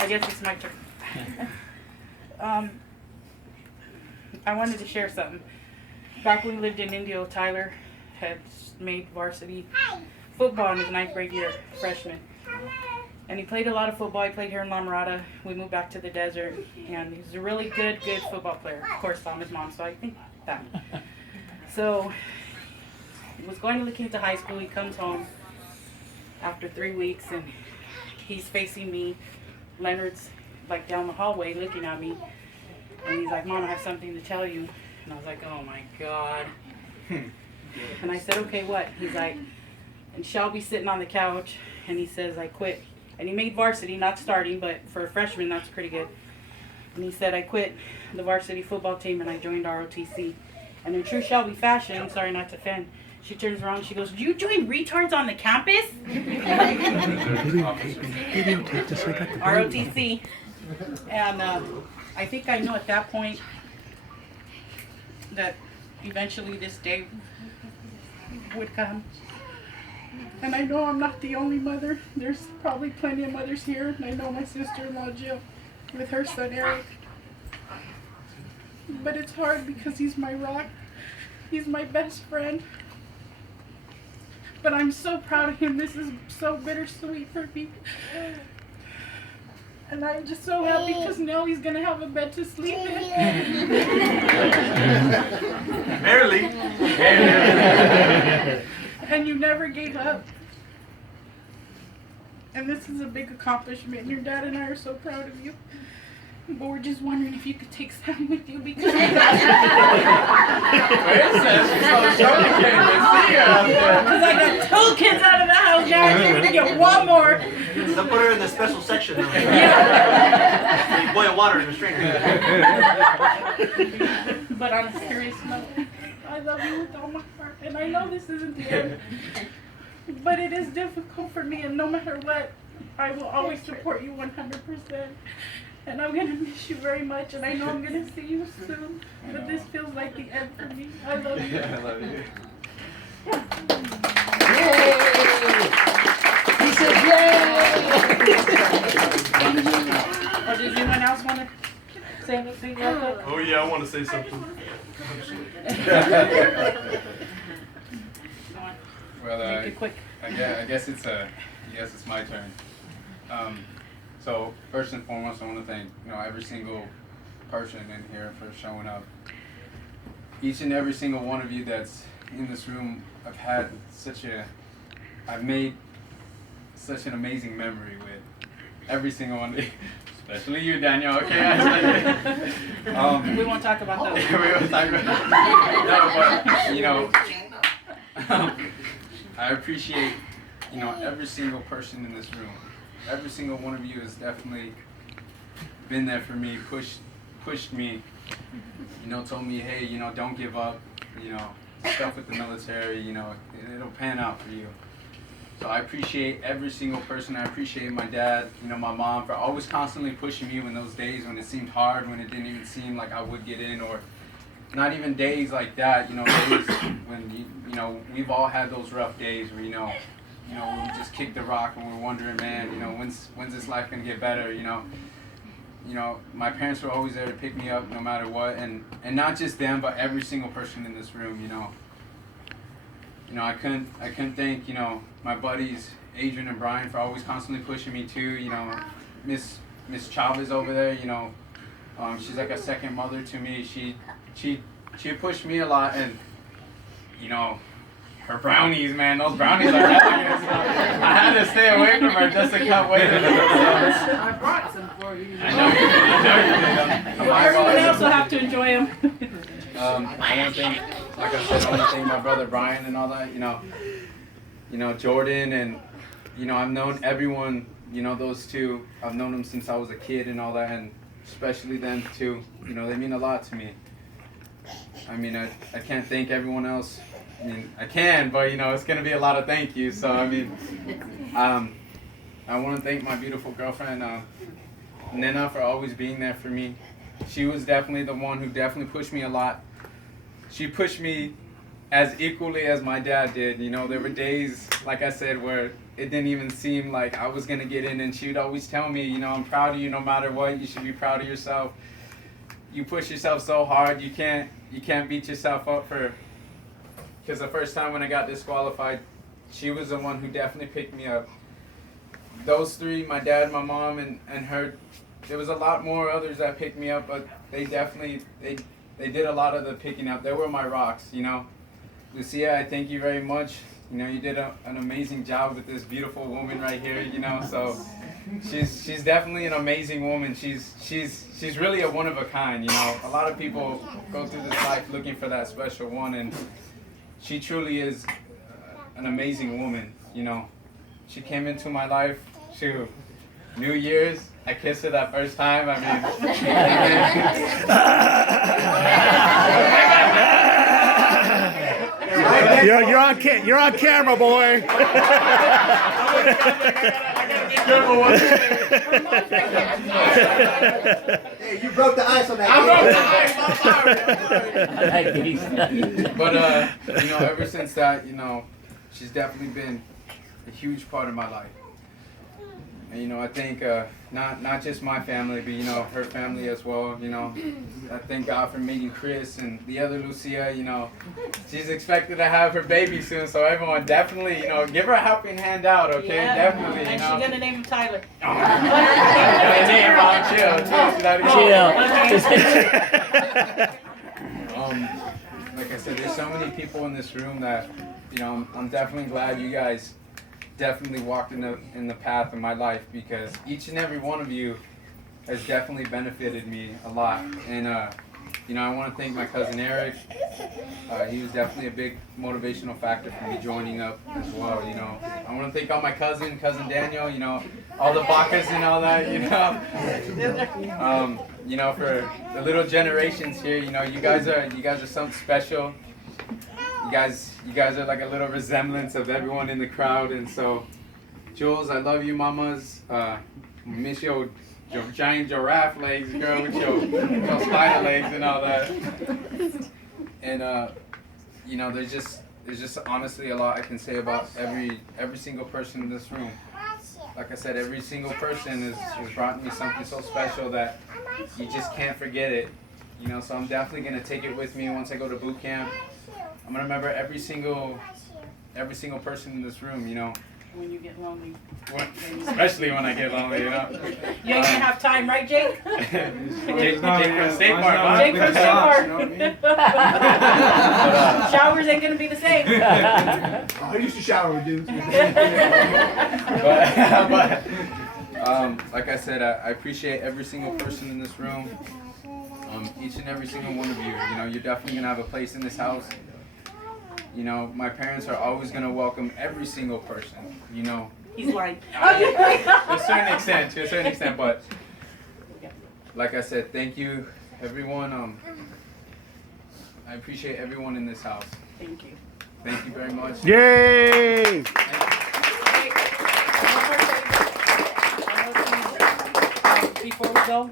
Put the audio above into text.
I guess it's my turn. I wanted to share something. Back when we lived in Indio, Tyler had made varsity football in his 9th grade year, freshman. And he played a lot of football. He played here in La Mirada. We moved back to the desert, and he was a really good football player. Of course, saw his mom, so I think that. So he was going to La Quinta High School. He comes home after 3 weeks, and he's facing me. Leonard's like down the hallway looking at me, and he's like, "Mom, I have something to tell you." And I was like, "Oh my God." And I said, "Okay, what?" He's like, and Shelby's sitting on the couch, and he says, "I quit." And he made varsity, not starting, but for a freshman, that's pretty good. And he said, "I quit the varsity football team and I joined ROTC." And in true Shelby fashion, sorry not to offend, she turns around and she goes, "You join retards on the campus?" ROTC. And I think I know at that point that eventually this day would come. And I know I'm not the only mother. There's probably plenty of mothers here. And I know my sister-in-law Jill with her son Eric. But it's hard because he's my rock. He's my best friend. But I'm so proud of him. This is so bittersweet for me. And I'm just so happy because now he's going to have a bed to sleep in. Barely. And you never gave up. And this is a big accomplishment. Your dad and I are so proud of you. But we're just wondering if you could take Sam with you because I got 2 kids out of the house now. You're going to get 1 more. They'll put her in the special section. Yeah. You boil water in a strainer. But on a serious note, I love you with all my heart. And I know this isn't the end. But it is difficult for me. And no matter what, I will always support you 100%. And I'm going to miss you very much, and I know I'm going to see you soon. But this feels like the end for me. I love you. I love you. Yay! He said yay! Or does anyone else want to say anything real quick? Oh yeah, I want to say something. Well, Make it quick. I guess it's my turn. So first and foremost, I want to thank every single person in here for showing up. Each and every single one of you that's in this room, I've made such an amazing memory with every single one of you, especially you, Daniel. Okay. We won't talk about that. We won't talk about no, but I appreciate every single person in this room. Every single one of you has definitely been there for me, pushed me, told me, hey, don't give up, stuff with the military, it'll pan out for you. So I appreciate every single person. I appreciate my dad, my mom for always constantly pushing me when those days when it seemed hard, when it didn't even seem like I would get in, or not even days like that, days when, we've all had those rough days where, we just kick the rock and we're wondering, man, when's this life gonna get better, my parents were always there to pick me up no matter what, and not just them, but every single person in this room, I couldn't thank, my buddies, Adrian and Brian, for always constantly pushing me too, Miss Chavez over there, she's like a second mother to me. She pushed me a lot, and, her brownies, man, those brownies are heavy. So I had to stay away from her just to cut weight. I brought some for you. I know you did. Everyone else will have to enjoy them. I want to thank, like I said, I want to thank my brother Brian and all that, Jordan, and, I've known everyone, those two. I've known them since I was a kid and all that, and especially them too. They mean a lot to me. I mean, I can't thank everyone else. I mean, I can, but, it's going to be a lot of thank yous. So, I mean, I want to thank my beautiful girlfriend, Nina, for always being there for me. She was definitely the one who definitely pushed me a lot. she pushed me as equally as my dad did. You know, there were days, like I said, where it didn't even seem like I was gonna get in, and she would always tell me, you know, I'm proud of you no matter what. You should be proud of yourself. You push yourself so hard, you can't beat yourself up for. Because the first time when I got disqualified, she was the one who definitely picked me up. Those three, my dad, my mom, and her, there was a lot more others that picked me up, but they definitely, they did a lot of the picking up. They were my rocks, you know. Lucia, I thank you very much. You know, you did an amazing job with this beautiful woman right here, you know, so she's definitely an amazing woman. She's really a one of a kind, you know. A lot of people go through this life looking for that special one, and she truly is an amazing woman, you know. She came into my life, shoot, New Year's, I kissed her that first time, I mean. You're on camera, boy. Hey, you broke the ice on that. I broke the ice. But you know, ever since that, you know, she's definitely been a huge part of my life. And you know, I think not just my family, but you know, her family as well. You know, I thank God for meeting Chris and the other Lucia. You know, she's expected to have her baby soon, so everyone definitely, you know, give her a helping hand out, okay? Yeah. Definitely. And you know. she's gonna name him Tyler. Like I said, there's so many people in this room that, you know, I'm definitely glad you guys definitely walked in the path of my life, because each and every one of you has definitely benefited me a lot. And you know, I want to thank my cousin Eric. He was definitely a big motivational factor for me joining up as well. You know, I want to thank all my cousin Daniel. You know, all the Bacas and all that. You know, you know, for the little generations here. You know, you guys are something special. You guys are like a little resemblance of everyone in the crowd. And so, Jules, I love you, mamas. Miss your giant giraffe legs, girl, with your spider legs and all that. And you know, there's just honestly a lot I can say about every single person in this room. Like I said, every single person has brought me something so special that you just can't forget it. You know, so I'm definitely gonna take it with me once I go to boot camp. I'm gonna remember every single person in this room, you know. When you get lonely. Especially when I get lonely, you know. You ain't gonna have time, right, Jake? Jake from State Farm. Jake from State Farm. Showers ain't gonna be the same. I used to shower with dudes. but like I said, I appreciate every single person in this room. Each and every single one of you. You know, you're definitely gonna have a place in this house. You know, my parents are always gonna welcome every single person. You know. He's lying. To a certain extent, but like I said, thank you, everyone. I appreciate everyone in this house. Thank you. Thank you very much. Yay! Before we go,